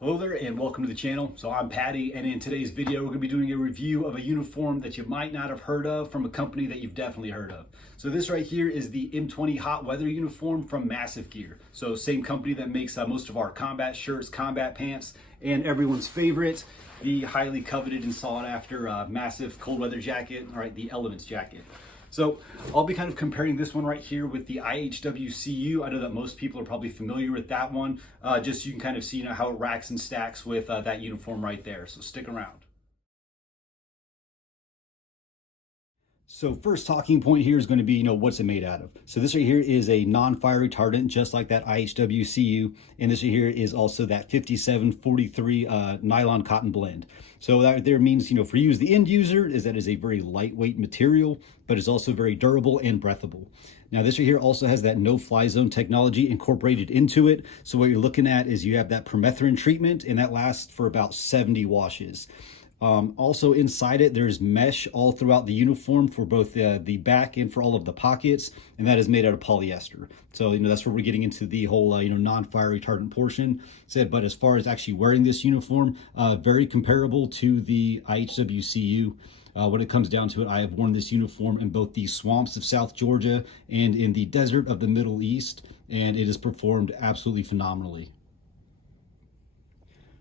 Hello there and welcome to the channel. So I'm Patty, and in today's video we're going to be doing a review of a uniform that you might not have heard of from a company that you've definitely heard of. So this right here is the M20 Hot Weather Uniform from Massif Gear. So same company that makes most of our combat shirts, combat pants, and everyone's favorite, the highly coveted and sought after Massif cold weather jacket, all right, the Elements jacket. So I'll be kind of comparing this one right here with the IHWCU. I know that most people are probably familiar with that one, just so you can kind of see how it racks and stacks with that uniform right there. So stick around. So first talking point here is going to be, what's it made out of? So this right here is a non-fire retardant, just like that IHWCU. And this right here is also that 5743 nylon cotton blend. So that there means, for you as the end user, is that is a very lightweight material, but it's also very durable and breathable. Now this right here also has that no-fly zone technology incorporated into it. So what you're looking at is you have that permethrin treatment, and that lasts for about 70 washes. Also inside it, there's mesh all throughout the uniform for both the back and for all of the pockets, and that is made out of polyester. So, that's where we're getting into the whole, non-fire retardant portion. But as far as actually wearing this uniform, very comparable to the IHWCU. When it comes down to it, I have worn this uniform in both the swamps of South Georgia and in the desert of the Middle East, and it has performed absolutely phenomenally.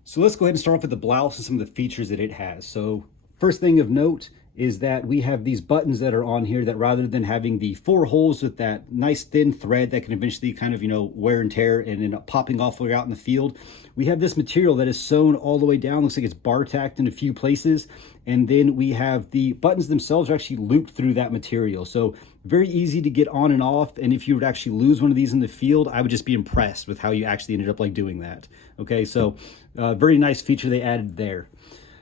So let's go ahead and start off with the blouse and some of the features that it has. So first thing of note is that we have these buttons that are on here that, rather than having the 4 holes with that nice thin thread that can eventually kind of, wear and tear and end up popping off while you're out in the field, we have this material that is sewn all the way down. Looks like it's bar tacked in a few places. And then we have the buttons themselves are actually looped through that material. So very easy to get on and off. And if you would actually lose one of these in the field, I would just be impressed with how you actually ended up doing that. Okay, so very nice feature they added there.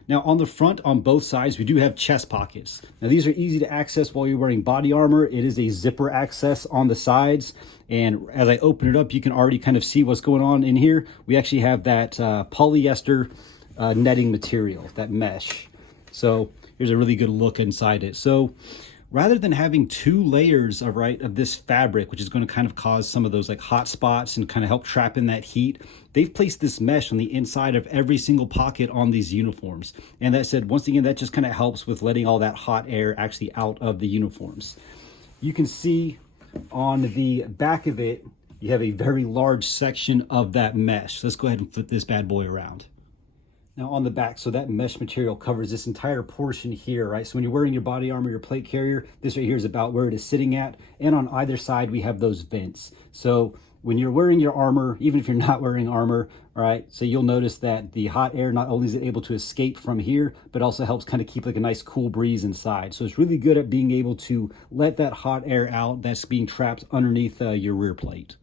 Now on the front, on both sides, we do have chest pockets. Now these are easy to access while you're wearing body armor. It is a zipper access on the sides. And as I open it up, you can already kind of see what's going on in here. We actually have that polyester netting material, that mesh. So here's a really good look inside it. So rather than having 2 layers of this fabric, which is going to kind of cause some of those hot spots and kind of help trap in that heat, they've placed this mesh on the inside of every single pocket on these uniforms. And that said, once again, that just kind of helps with letting all that hot air actually out of the uniforms. You can see on the back of it, you have a very large section of that mesh. Let's go ahead and flip this bad boy around. Now on the back, so that mesh material covers this entire portion here, right? So when you're wearing your body armor, your plate carrier, this right here is about where it is sitting at. And on either side, we have those vents. So when you're wearing your armor, even if you're not wearing armor, all right, so you'll notice that the hot air, not only is it able to escape from here, but also helps kind of keep a nice cool breeze inside. So it's really good at being able to let that hot air out that's being trapped underneath your rear plate.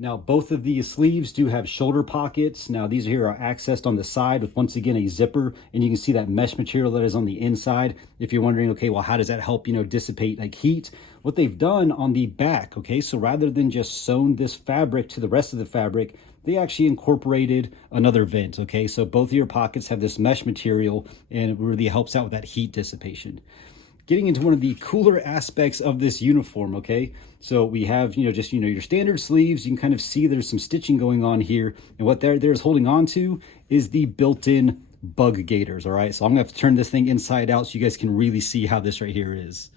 Now, both of these sleeves do have shoulder pockets. Now, these here are accessed on the side with, once again, a zipper, and you can see that mesh material that is on the inside. If you're wondering, okay, well, how does that help, dissipate heat? What they've done on the back, okay, so rather than just sewn this fabric to the rest of the fabric, they actually incorporated another vent, okay? So both of your pockets have this mesh material, and it really helps out with that heat dissipation. Getting into one of the cooler aspects of this uniform, okay? So we have, just, your standard sleeves. You can kind of see there's some stitching going on here. And what there's holding on to is the built-in bug gaiters, all right? So I'm gonna have to turn this thing inside out so you guys can really see how this right here is.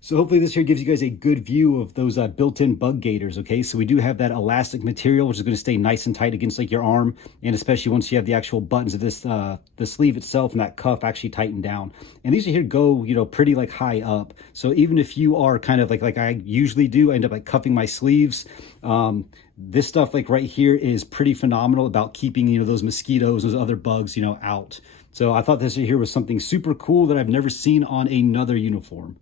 So hopefully this here gives you guys a good view of those built-in bug gaiters, okay? So we do have that elastic material, which is going to stay nice and tight against your arm, and especially once you have the actual buttons of this, the sleeve itself and that cuff actually tightened down. And these are here go, pretty high up. So even if you are kind of like I usually do, I end up cuffing my sleeves. This stuff right here is pretty phenomenal about keeping, those mosquitoes, those other bugs, out. So I thought this right here was something super cool that I've never seen on another uniform.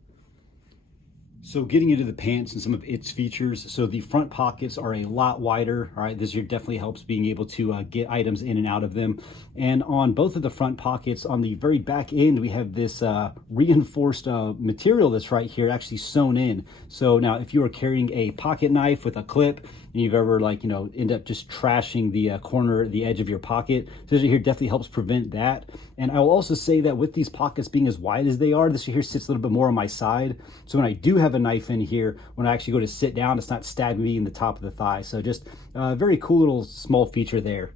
So getting into the pants and some of its features, so the front pockets are a lot wider, all right? This here definitely helps being able to get items in and out of them. And on both of the front pockets, on the very back end, we have this reinforced material that's right here actually sewn in. So now if you are carrying a pocket knife with a clip, and you've ever like, you know, end up just trashing the corner, the edge of your pocket. So this right here definitely helps prevent that. And I will also say that with these pockets being as wide as they are, this right here sits a little bit more on my side. So when I do have a knife in here, when I actually go to sit down, it's not stabbing me in the top of the thigh. So just a very cool little small feature there.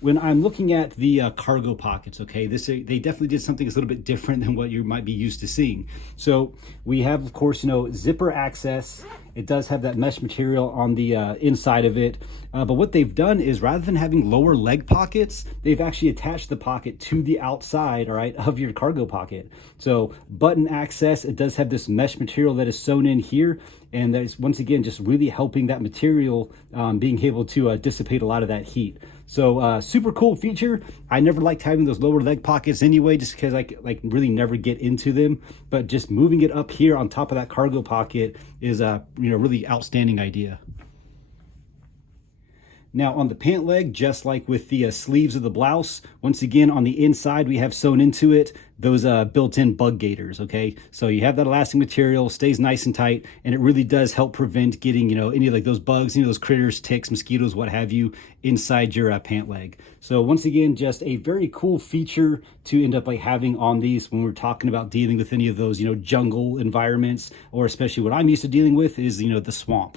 When I'm looking at the cargo pockets, okay, they definitely did something that's a little bit different than what you might be used to seeing. So we have, of course, you know, zipper access. It does have that mesh material on the inside of it. But what they've done is, rather than having lower leg pockets, they've actually attached the pocket to the outside, all right, of your cargo pocket. So button access, it does have this mesh material that is sewn in here. And that is, once again, just really helping that material being able to dissipate a lot of that heat. So super cool feature. I never liked having those lower leg pockets anyway, just because I like really never get into them. But just moving it up here on top of that cargo pocket is a really outstanding idea. Now on the pant leg, just like with the sleeves of the blouse, once again on the inside we have sewn into it those built-in bug gaiters, okay? So you have that elastic material, stays nice and tight, and it really does help prevent getting, you know, any like those bugs, any of those critters, ticks, mosquitoes, what have you, inside your pant leg. So once again, just a very cool feature to end up like having on these when we're talking about dealing with any of those, you know, jungle environments, or especially what I'm used to dealing with is, you know, the swamp.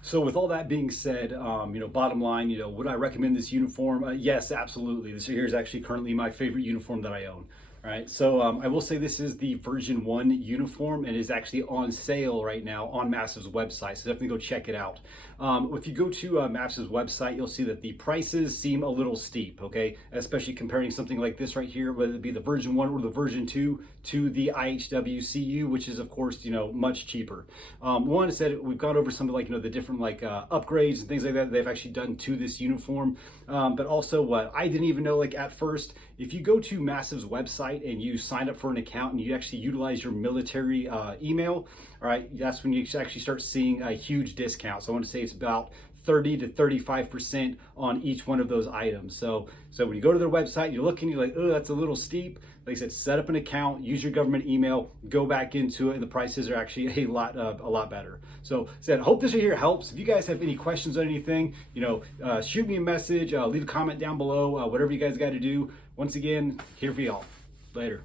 So with all that being said, bottom line, would I recommend this uniform? Yes, absolutely. This here is actually currently my favorite uniform that I own. All right, so I will say this is the version 1 uniform, and is actually on sale right now on Massif's website, so definitely go check it out. If you go to Massif's website, you'll see that the prices seem a little steep, okay? Especially comparing something like this right here, whether it be the version 1 or the version 2 to the IHW-CU, which is of course, much cheaper. One is that we've gone over some of the different upgrades and things like that they've actually done to this uniform. But also what I didn't even know at first, if you go to Massif's website and you sign up for an account and you actually utilize your military email, all right, that's when you actually start seeing a huge discount. So I want to say it's about 30 to 35% on each one of those items. So when you go to their website, you're looking, you're like, oh, that's a little steep. Like I said, set up an account, use your government email, go back into it, and the prices are actually a lot better. So I hope this right here helps. If you guys have any questions on anything, shoot me a message, leave a comment down below, whatever you guys got to do. Once again, here for y'all. Later.